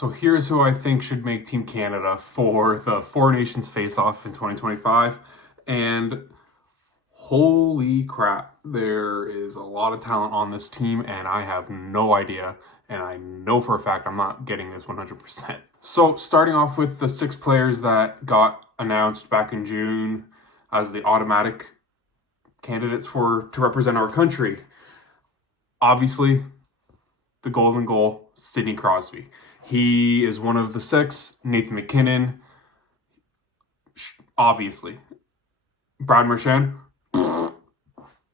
So here's who I think should make Team Canada for the Four Nations Face-Off in 2025. And holy crap, there is a lot of talent on this team, and I have no idea. And I know for a fact I'm not getting this 100%. So starting off with the 6 players that got announced back in June as the automatic candidates to represent our country. Obviously, the golden goal, Sidney Crosby. He is one of the 6. Nathan McKinnon, obviously. Brad Marchand,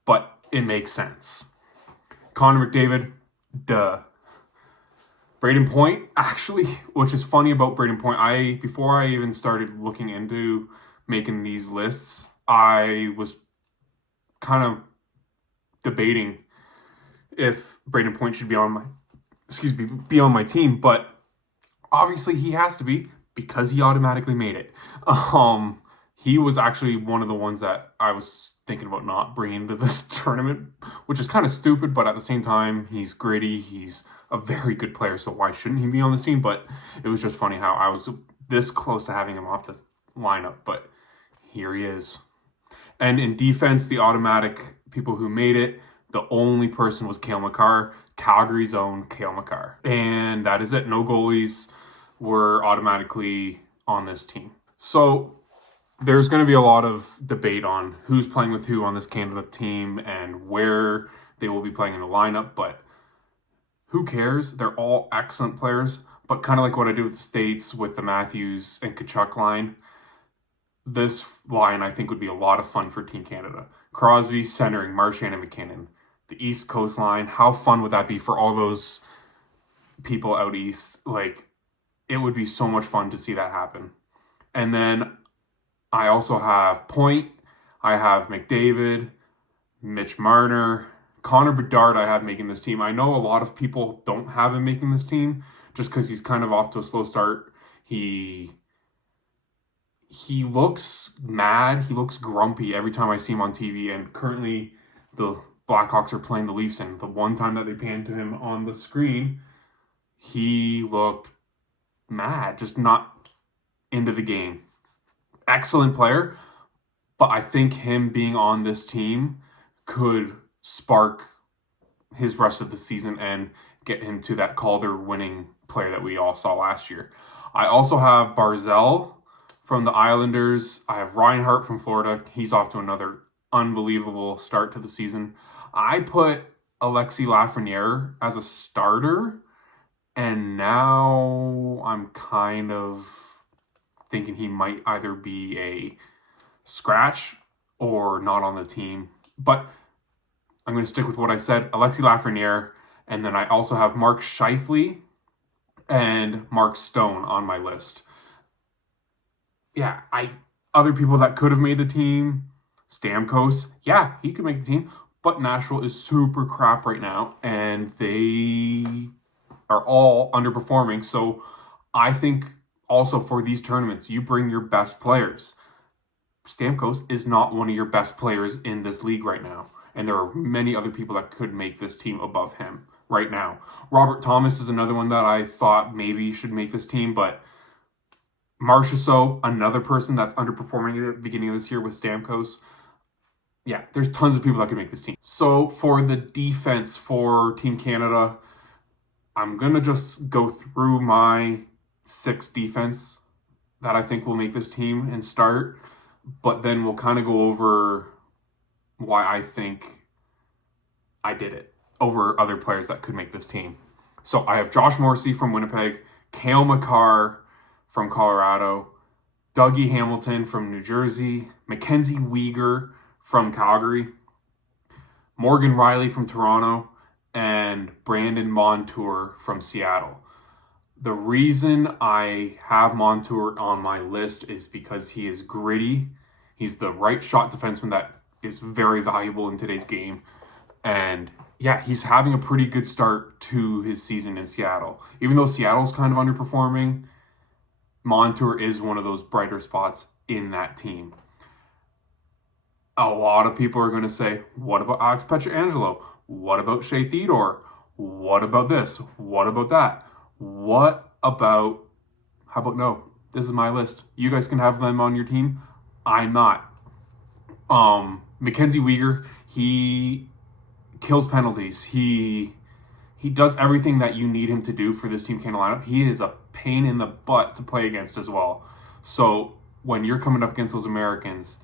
but it makes sense. Connor McDavid, duh. Braden Point, actually, which is funny about Braden Point, before I even started looking into making these lists, I was kind of debating if Braden Point should be on my team, but obviously he has to be because he automatically made it. He was actually one of the ones that I was thinking about not bringing to this tournament, which is kind of stupid, but at the same time, he's gritty. He's a very good player, so why shouldn't he be on this team? But it was just funny how I was this close to having him off this lineup, but here he is. And in defense, the automatic people who made it, the only person was Cale Makar, Calgary's own Cale Makar. And that is it. No goalies were automatically on this team. So there's going to be a lot of debate on who's playing with who on this Canada team and where they will be playing in the lineup, but who cares? They're all excellent players, but kind of like what I did with the States with the Matthews and Tkachuk line, this line I think would be a lot of fun for Team Canada. Crosby centering Marchand and McKinnon. The East Coast line, how fun would that be for all those people out east? Like, it would be so much fun to see that happen. And then I also have Point, I have McDavid, Mitch Marner, Connor Bedard I have making this team. I know a lot of people don't have him making this team just because he's kind of off to a slow start. He looks mad. He looks grumpy every time I see him on TV. And currently the Blackhawks are playing the Leafs, and the one time that they panned to him on the screen, he looked mad, just not into the game. Excellent player, but I think him being on this team could spark his rest of the season and get him to that Calder winning player that we all saw last year. I also have Barzal from the Islanders. I have Reinhart from Florida. He's off to another unbelievable start to the season. I put Alexis Lafreniere as a starter, and now I'm kind of thinking he might either be a scratch or not on the team. But I'm going to stick with what I said, Alexis Lafreniere, and then I also have Mark Scheifele and Mark Stone on my list. Yeah, other people that could have made the team, Stamkos, yeah, he could make the team, but Nashville is super crap right now, and they are all underperforming. So I think also for these tournaments, you bring your best players. Stamkos is not one of your best players in this league right now, and there are many other people that could make this team above him right now. Robert Thomas is another one that I thought maybe should make this team, but Marchessault, another person that's underperforming at the beginning of this year with Stamkos. Yeah, there's tons of people that can make this team. So for the defense for Team Canada, I'm going to just go through my 6 defense that I think will make this team and start, but then we'll kind of go over why I think I did it over other players that could make this team. So I have Josh Morrissey from Winnipeg, Cale Makar from Colorado, Dougie Hamilton from New Jersey, Mackenzie Weegar from Calgary, Morgan Riley from Toronto, and Brandon Montour from Seattle. The reason I have Montour on my list is because he is gritty. He's the right shot defenseman that is very valuable in today's game. And yeah, he's having a pretty good start to his season in Seattle. Even though Seattle's kind of underperforming, Montour is one of those brighter spots in that team. A lot of people are going to say, what about Alex Pietrangelo? What about Shea Theodore? What about this? What about that? What about, how about no? This is my list. You guys can have them on your team. I'm not. Mackenzie Weegar, he kills penalties. He does everything that you need him to do for this Team Canada lineup. He is a pain in the butt to play against as well. So when you're coming up against those Americans,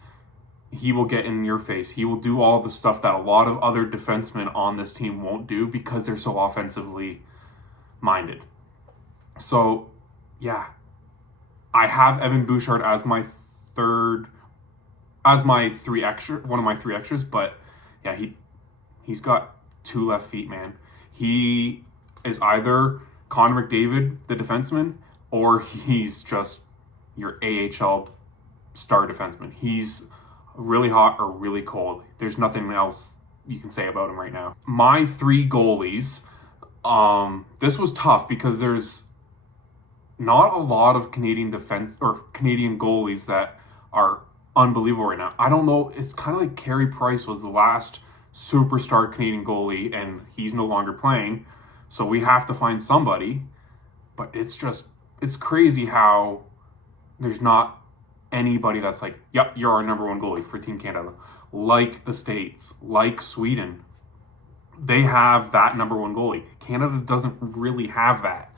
he will get in your face. He will do all the stuff that a lot of other defensemen on this team won't do because they're so offensively minded. So, yeah. I have Evan Bouchard as my one of my three extras, but yeah, he's got 2 left feet, man. He is either Connor McDavid, the defenseman, or he's just your AHL star defenseman. He's really hot or really cold. There's nothing else you can say about him right now. My 3 goalies, this was tough because there's not a lot of Canadian defense or Canadian goalies that are unbelievable right now. I don't know. It's kind of like Carey Price was the last superstar Canadian goalie, and he's no longer playing. So we have to find somebody. But it's crazy how there's not anybody that's like, yep, you're our number 1 goalie for Team Canada. Like the States, like Sweden. They have that number 1 goalie. Canada doesn't really have that.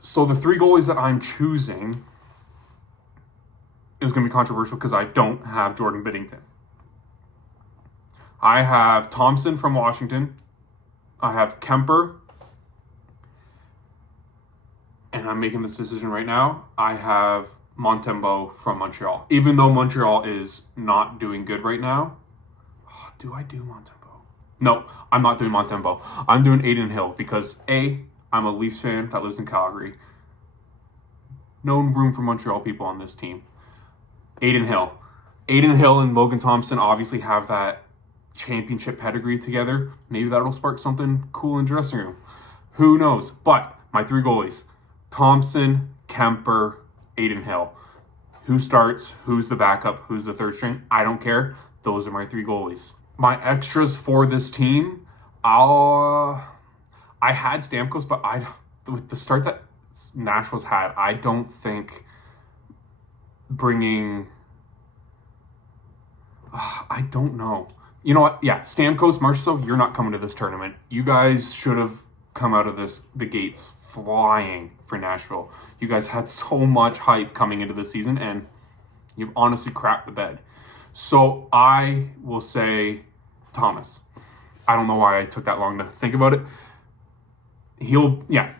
So the 3 goalies that I'm choosing is going to be controversial because I don't have Jordan Binnington. I have Thompson from Washington. I have Kemper. And I'm making this decision right now. I have Montembeault from Montreal. Even though Montreal is not doing good right now. Oh, do I do Montembeault? No, I'm not doing Montembeault. I'm doing Adin Hill because I'm a Leafs fan that lives in Calgary. No room for Montreal people on this team. Adin Hill and Logan Thompson obviously have that championship pedigree together. Maybe that'll spark something cool in dressing room. Who knows? But my 3 goalies, Thompson, Kemper, Adin Hill. Who starts? Who's the backup? Who's the third string? I don't care. Those are my 3 goalies. My extras for this team, I had Stamkos, but with the start that Nashville's had, I don't think bringing... I don't know. You know what? Yeah, Stamkos, Marchessault, you're not coming to this tournament. You guys should have come out of the gates flying for Nashville. You guys had so much hype coming into the season, and you've honestly crapped the bed. So I will say Thomas. I don't know why I took that long to think about it.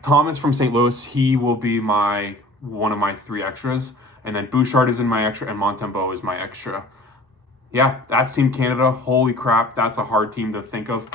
Thomas from St. Louis, he will be one of my 3 extras. And then Bouchard is in my extra, and Montembeault is my extra. Yeah, that's Team Canada. Holy crap, that's a hard team to think of.